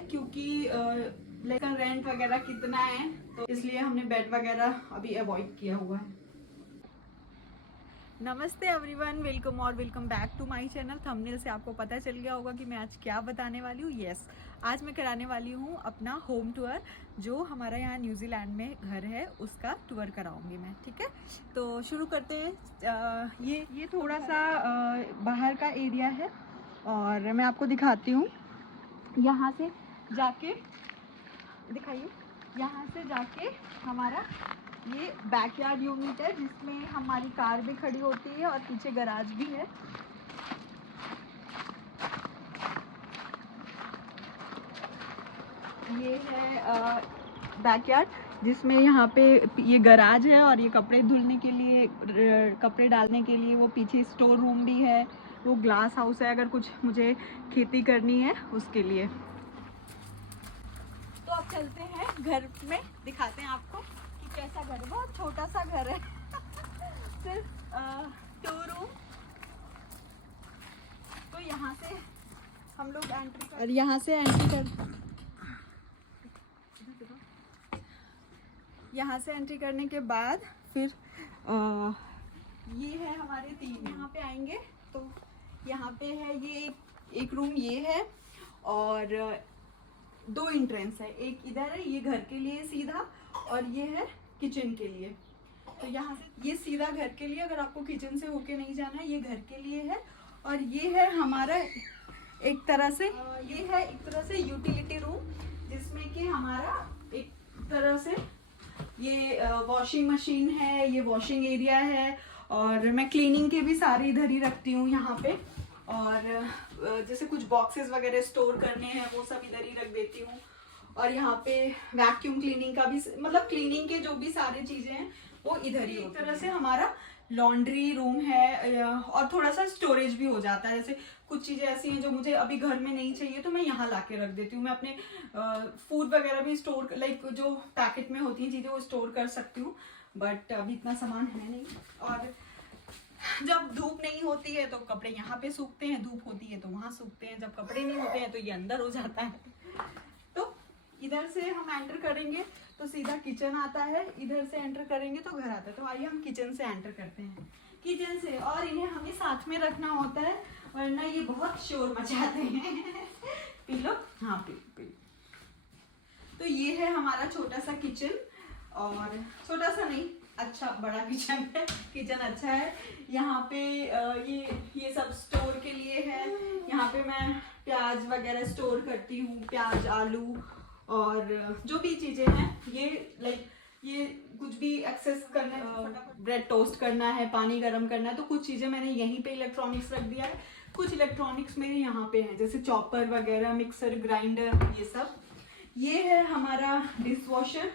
क्योंकि लेकिन रेंट वगैरह कितना है, तो इसलिए हमने बेड वगैरह अभी अवॉइड किया हुआ है। नमस्ते एवरीवन, वेलकम और welcome back to my channel. Thumbnail से आपको पता चल गया होगा कि मैं आज क्या बताने वाली हूँ। यस, आज मैं कराने वाली हूँ अपना होम टूर। जो हमारा यहाँ न्यूजीलैंड में घर है उसका टूर कराऊंगी मैं। ठीक है, तो शुरू करते हैं। ये थोड़ा सा बाहर का एरिया है और मैं आपको दिखाती हूँ। यहाँ से जाके दिखाइए, यहाँ से जाके हमारा ये बैकयार्ड यूनिट है जिसमें हमारी कार भी खड़ी होती है और पीछे गैराज भी है। ये है बैकयार्ड जिसमें यहाँ पे ये गैराज है और ये कपड़े धुलने के लिए, कपड़े डालने के लिए वो पीछे स्टोर रूम भी है। वो ग्लास हाउस है अगर कुछ मुझे खेती करनी है उसके लिए। तो अब चलते हैं घर में, दिखाते हैं आपको कि कैसा घर है। बहुत छोटा सा घर है सिर्फ 2 रूम। तो यहाँ से हम लोग एंट्री कर, यहाँ से एंट्री करने के बाद फिर ये है हमारे 3। यहाँ पे आएंगे तो यहाँ पे है ये एक रूम ये है और 2 एंट्रेंस है। एक इधर है, ये घर के लिए सीधा, और ये है किचन के लिए। तो यहाँ से ये सीधा घर के लिए, अगर आपको किचन से होके नहीं जाना है, ये घर के लिए है। और ये है हमारा एक तरह से यूटिलिटी रूम जिसमें कि हमारा एक तरह से ये वॉशिंग मशीन है, ये वॉशिंग एरिया है। और मैं क्लीनिंग के भी सारे इधर ही रखती हूँ यहाँ पे। और जैसे कुछ बॉक्सेस वगैरह स्टोर करने हैं वो सब इधर ही रख देती हूँ। और यहाँ पे वैक्यूम क्लीनिंग का भी, मतलब क्लीनिंग के जो भी सारी चीजें हैं वो इधर ही। एक तरह से हमारा लॉन्ड्री रूम है और थोड़ा सा स्टोरेज भी हो जाता है। जैसे कुछ चीजें ऐसी हैं जो मुझे अभी घर में नहीं चाहिए तो मैं यहाँ लाके रख देती हूँ। मैं अपने फूड वगैरह भी स्टोर, लाइक जो पैकेट में होती हैं चीजें वो स्टोर कर सकती हूँ, बट अभी इतना सामान है नहीं। और जब धूप नहीं होती है तो कपड़े यहाँ पे सूखते हैं, धूप होती है तो वहां सूखते हैं। जब कपड़े नहीं होते हैं तो ये अंदर हो जाता है। तो इधर से हम एंटर करेंगे तो सीधा किचन आता है, इधर से एंटर करेंगे तो घर आता है। तो आइए हम किचन से एंटर करते हैं। किचन से, और इन्हें हमें साथ में रखना होता है वरना ये बहुत शोर मचाते हैं। पी लो, हाँ पी। तो ये है हमारा छोटा सा किचन, और छोटा सा नहीं, अच्छा बड़ा किचन है। किचन अच्छा है। यहाँ पे ये सब स्टोर के लिए है। यहाँ पे मैं प्याज वगैरह स्टोर करती हूँ, प्याज, आलू और जो भी चीजें हैं। ये कुछ भी एक्सेस करना, ब्रेड टोस्ट करना है, पानी गर्म करना है, तो कुछ चीजें मैंने यहीं पे इलेक्ट्रॉनिक्स रख दिया है। कुछ इलेक्ट्रॉनिक्स मेरे यहाँ पे हैं, जैसे चॉपर वगैरह, मिक्सर ग्राइंडर, ये सब। ये है हमारा डिश वॉशर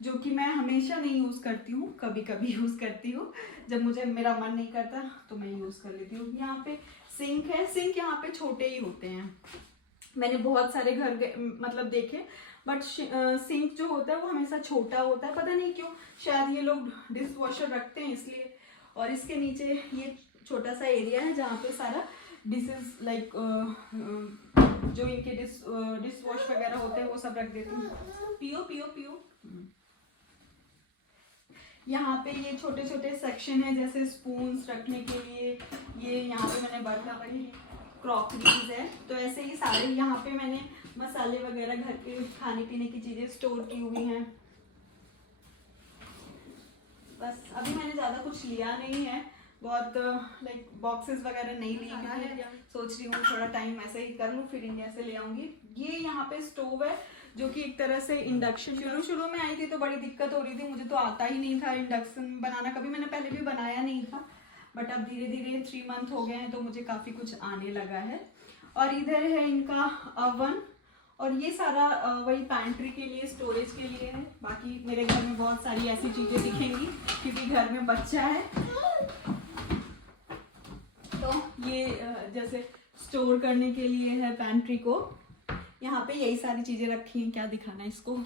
जो कि मैं हमेशा नहीं यूज करती हूँ, कभी कभी यूज करती हूँ। जब मुझे मेरा मन नहीं करता तो मैं यूज कर लेती हूँ। यहाँ पे सिंक है। सिंक यहाँ पे छोटे ही होते हैं। मैंने बहुत सारे घर मतलब देखे, बट सिंक जो होता है वो हमेशा छोटा होता है। पता नहीं क्यों, शायद ये लोग डिश वॉशर रखते हैं इसलिए। और इसके नीचे ये छोटा सा एरिया है जहाँ पे सारा डिशेस, लाइक जो इनके डिश वॉश वगैरह होते हैं वो सब रख देती हूँ। पियो। यहाँ पे ये छोटे छोटे सेक्शन है, जैसे स्पून्स रखने के लिए। ये यहाँ पे मैंने बर्तन रखे, क्रॉकरीज है। तो ऐसे ही सारे यहाँ पे मैंने मसाले वगैरह, घर के खाने पीने की चीजें स्टोर की हुई हैं। बस अभी मैंने ज्यादा कुछ लिया नहीं है, बहुत लाइक बॉक्सेस वगैरह नहीं लिए है। सोच रही हूँ थोड़ा टाइम ऐसे ही कर लूँ, फिर इंडिया से ले आऊंगी। ये यहाँ पे स्टोव है जो कि एक तरह से इंडक्शन। शुरू में आई थी तो बड़ी दिक्कत हो रही थी, मुझे तो आता ही नहीं था इंडक्शन बनाना, कभी मैंने पहले भी बनाया नहीं था। बट अब धीरे धीरे 3 मंथ हो गए हैं तो मुझे काफी कुछ आने लगा है। और इधर है इनका अवन, और ये सारा वही पैंट्री के लिए, स्टोरेज के लिए है। बाकी मेरे घर में बहुत सारी ऐसी चीजें दिखेंगी क्योंकि घर में बच्चा है। तो ये जैसे स्टोर करने के लिए है पैंट्री को। यहाँ पे यही सारी चीजें रखी हैं, क्या दिखाना है इसको।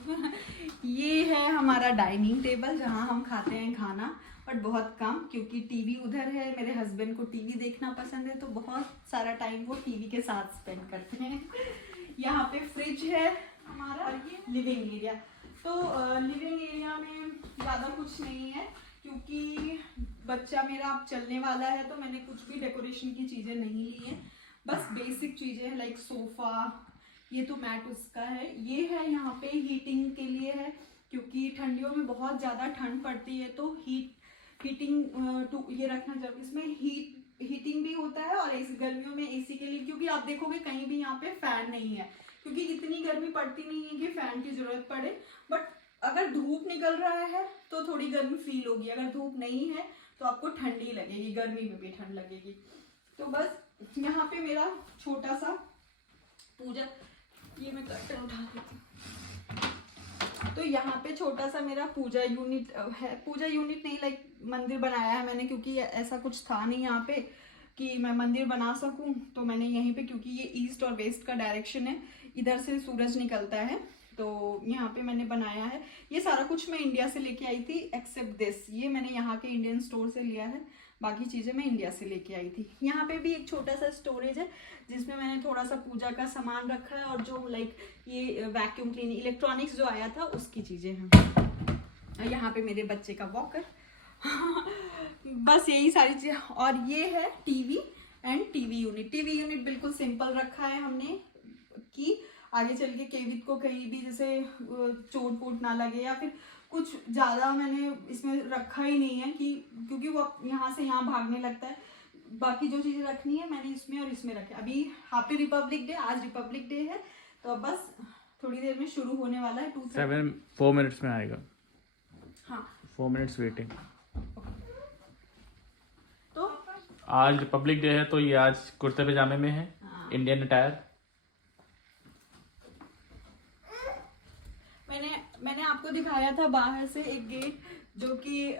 ये है हमारा डाइनिंग टेबल जहाँ हम खाते हैं खाना, बट बहुत कम, क्योंकि टीवी उधर है। मेरे हस्बैंड को टीवी देखना पसंद है तो बहुत सारा टाइम वो टीवी के साथ स्पेंड करते हैं। यहाँ पे फ्रिज है हमारा और ये लिविंग एरिया। तो लिविंग एरिया में ज़्यादा कुछ नहीं है क्योंकि बच्चा मेरा अब चलने वाला है, तो मैंने कुछ भी डेकोरेशन की चीज़ें नहीं ली हैं, बस बेसिक चीज़ें हैं लाइक सोफ़ा, ये तो मैट उसका है, ये है यहाँ पे हीटिंग के लिए है क्योंकि ठंडियों में बहुत ज़्यादा ठंड पड़ती है, तो हीटिंग ये रखना जरूरी। इसमें हीटिंग भी होता है और ऐसी गर्मियों में एसी के लिए, क्योंकि आप देखोगे कहीं भी यहाँ पे फैन नहीं है क्योंकि इतनी गर्मी पड़ती नहीं है कि फैन की जरूरत पड़े, बट अगर धूप निकल रहा है तो थोड़ी गर्मी फील होगी, अगर धूप नहीं है तो आपको ठंडी लगेगी, गर्मी में भी ठंड लगेगी। तो बस यहाँ पे मेरा छोटा सा पूजा, ये मैं कर्टन उठा देती हूँ, तो यहाँ पे छोटा सा मेरा पूजा यूनिट है, पूजा यूनिट नहीं लाइक मंदिर बनाया है मैंने, क्योंकि ऐसा कुछ था नहीं यहाँ पे कि मैं मंदिर बना सकूं, तो मैंने यहीं पे, क्योंकि ये ईस्ट और वेस्ट का डायरेक्शन है, इधर से सूरज निकलता है, तो यहाँ पे मैंने बनाया है। ये सारा कुछ मैं इंडिया से लेके आई थी एक्सेप्ट दिस, ये मैंने यहाँ के इंडियन स्टोर से लिया है, बाकी चीज़ें मैं इंडिया से लेके आई थी। यहाँ पे भी एक छोटा सा स्टोरेज है जिसमें मैंने थोड़ा सा पूजा का सामान रखा है और जो लाइक ये वैक्यूम क्लीनिंग इलेक्ट्रॉनिक्स जो आया था उसकी चीज़ें हैं। यहाँ पे मेरे बच्चे का वॉकर बस यही सारी चीज़ें। और ये है TV and TV unit. TV unit बिल्कुल सिंपल रखा है हमने कि आगे चल के केवित को कहीं भी जैसे चोट वोट ना लगे या फिर कुछ ज़्यादा मैंने इसमें रखा ही नहीं है कि क्योंकि वो यहाँ से यहाँ भागने लगता है। बाकी जो चीज़ें रखनी है मैंने इसमें और इसमें रखे। अभी हैप्पी रिपब्लिक डे, आज रिपब्लिक डे है, तो अब बस थोड़ी देर में शुरू होने वाला है। 4 मिनट्स में आएगा। हाँ 4 मिनट्स वेटिंग। तो आज रिपब्लिक डे है तो ये आज कुर्ते पजामे में है, इंडियन अटायर। मैंने आपको दिखाया था बाहर से एक गेट जो कि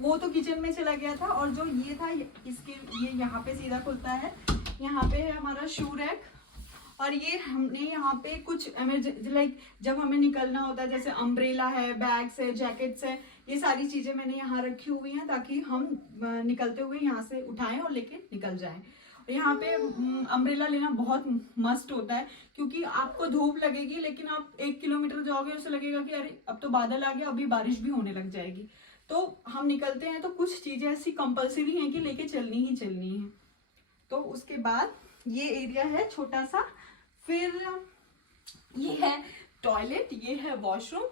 वो तो किचन में चला गया था, और जो ये था इसके ये यहाँ पे सीधा खुलता है। यहाँ पे है हमारा शू रैक, और ये हमने यहाँ पे कुछ इमरजेंसी लाइक जब हमें निकलना होता है, जैसे अम्ब्रेला है, बैग्स है, जैकेट्स है, ये सारी चीज़ें मैंने यहाँ रखी हुई हैं ताकि हम निकलते हुए यहाँ से उठाएं और लेके निकल जाएं। यहाँ पे अम्ब्रेला लेना बहुत मस्ट होता है क्योंकि आपको धूप लगेगी, लेकिन आप 1 किलोमीटर जाओगे उससे लगेगा कि अरे अब तो बादल आ गया, अभी बारिश भी होने लग जाएगी। तो हम निकलते हैं तो कुछ चीज़ें ऐसी कंपलसरी हैं कि लेके चलनी ही चलनी है। तो उसके बाद ये एरिया है छोटा सा, फिर ये है टॉयलेट, ये है वॉशरूम।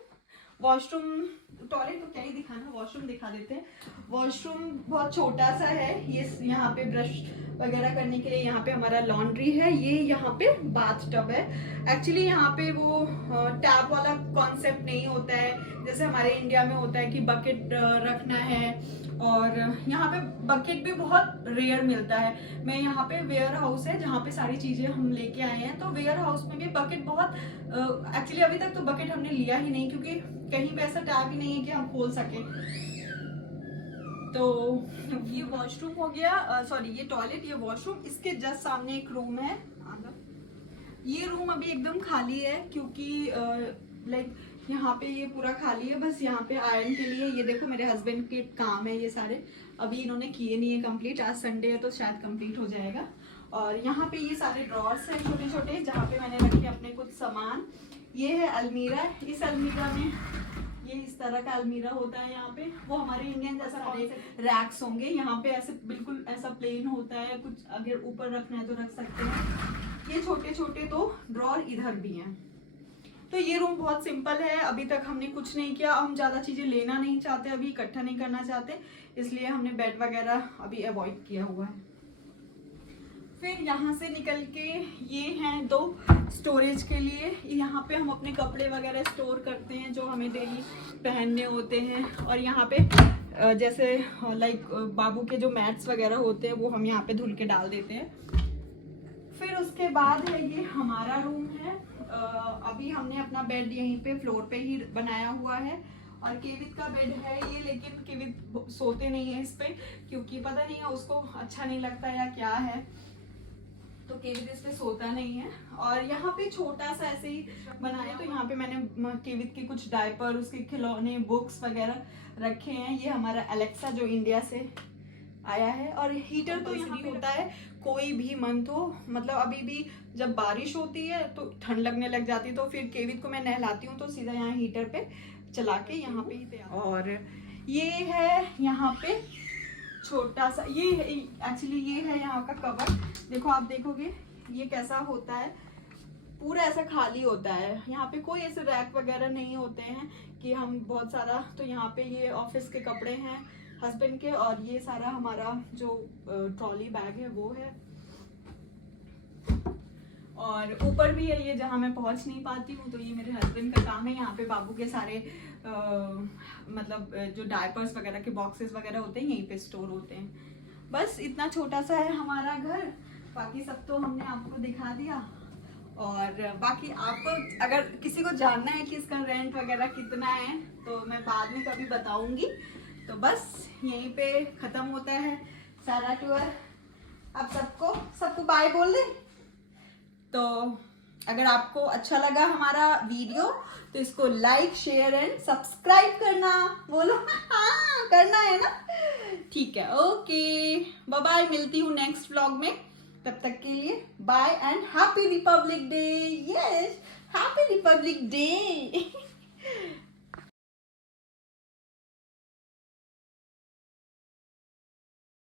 टॉयलेट तो क्या ही दिखाना, वॉशरूम दिखा देते हैं। वॉशरूम बहुत छोटा सा है, ये यहाँ पे ब्रश वगैरह करने के लिए, यहाँ पे हमारा लॉन्ड्री है, ये यहाँ पे बाथ टब है। एक्चुअली यहाँ पे वो टैप वाला कॉन्सेप्ट नहीं होता है जैसे हमारे इंडिया में होता है कि बकेट रखना है, और यहाँ पे बकेट भी बहुत रेयर मिलता है। मैं यहाँ पे वेयर हाउस है जहाँ पे सारी चीज़ें हम लेके आए हैं, तो वेयर हाउस में भी बकेट बहुत एक्चुअली अभी तक तो बकेट हमने लिया ही नहीं क्योंकि कहीं पे ऐसा टैप ही नहीं है कि हम खोल सके। तो ये वॉशरूम हो गया, सॉरी ये टॉयलेट, ये वॉशरूम। इसके जस्ट सामने एक रूम है। ये रूम अभी एकदम खाली है क्योंकि लाइक यहाँ पे ये पूरा खाली है, बस यहाँ पे आयरन के लिए। ये देखो मेरे हस्बैंड के काम है ये सारे, अभी इन्होंने किए नहीं है कंप्लीट, आज संडे है तो शायद कंप्लीट हो जाएगा। और यहाँ पे ये सारे ड्रॉर्स हैं छोटे छोटे जहाँ पे मैंने रखे अपने कुछ सामान। ये है अलमीरा, इस अलमीरा में ये इस तरह का अलमीरा होता है यहाँ पे, वो हमारे इंडियन जैसा सारे रैक्स होंगे। यहाँ पे ऐसे बिल्कुल ऐसा प्लेन होता है, कुछ अगर ऊपर रखना है तो रख सकते हैं। ये छोटे छोटे तो ड्रॉर इधर भी हैं। तो ये रूम बहुत सिंपल है, अभी तक हमने कुछ नहीं किया, हम ज़्यादा चीज़ें लेना नहीं चाहते, अभी इकट्ठा नहीं करना चाहते, इसलिए हमने बेड वगैरह अभी अवॉइड किया हुआ है। फिर यहाँ से निकल के ये हैं 2 स्टोरेज के लिए, यहाँ पे हम अपने कपड़े वगैरह स्टोर करते हैं जो हमें डेली पहनने होते हैं। और यहाँ पे जैसे लाइक बाबू के जो मैट्स वगैरह होते हैं वो हम यहाँ पे धुल के डाल देते हैं। फिर उसके बाद है ये हमारा रूम है। अभी हमने अपना बेड यहीं पे फ्लोर पे ही बनाया हुआ है, और केवित का बेड है ये, लेकिन केवित सोते नहीं है इस पे क्योंकि पता नहीं है उसको अच्छा नहीं लगता या क्या है, तो केवित इस पे सोता नहीं है। और यहाँ पे छोटा सा ऐसे ही बनाया, तो यहाँ पे मैंने केवित के कुछ डायपर, उसके खिलौने, बुक्स वगैरह रखे हैं। ये हमारा एलेक्सा जो इंडिया से आया है। और हीटर तो यहाँ पे होता है कोई भी मंथ हो, मतलब अभी भी जब बारिश होती है तो ठंड लगने लग जाती है, तो फिर केवित को मैं नहलाती हूँ तो सीधा यहाँ हीटर पे चला के यहाँ पे ही। और ये है यहाँ पे छोटा सा, ये एक्चुअली ये है यहाँ का कवर। देखो आप देखोगे ये कैसा होता है, पूरा ऐसा खाली होता है। यहाँ पे कोई ऐसे रैक वगैरह नहीं होते हैं कि हम बहुत सारा, तो यहाँ पे ये ऑफिस के कपड़े हैं हस्बैंड के, और ये सारा हमारा जो ट्रॉली बैग है वो है। और ऊपर भी है ये जहाँ मैं पहुँच नहीं पाती हूँ, तो ये मेरे हस्बैंड का काम है। यहाँ पे बाबू के सारे मतलब जो डायपर्स वगैरह के बॉक्सेस वगैरह होते हैं यहीं पे स्टोर होते हैं। बस इतना छोटा सा है हमारा घर, बाकी सब तो हमने आपको दिखा दिया। और बाकी आपको अगर किसी को जानना है कि इसका रेंट वगैरह कितना है तो मैं बाद में कभी बताऊंगी। तो बस यहीं पे ख़त्म होता है सारा टूर। अब सबको बाय बोल दे। तो अगर आपको अच्छा लगा हमारा वीडियो तो इसको लाइक शेयर एंड सब्सक्राइब करना, बोलो हाँ करना है ना, ठीक है। ओके बाय बाय, मिलती हूँ नेक्स्ट व्लॉग में, तब तक के लिए bye and happy Republic Day. Yes happy Republic day.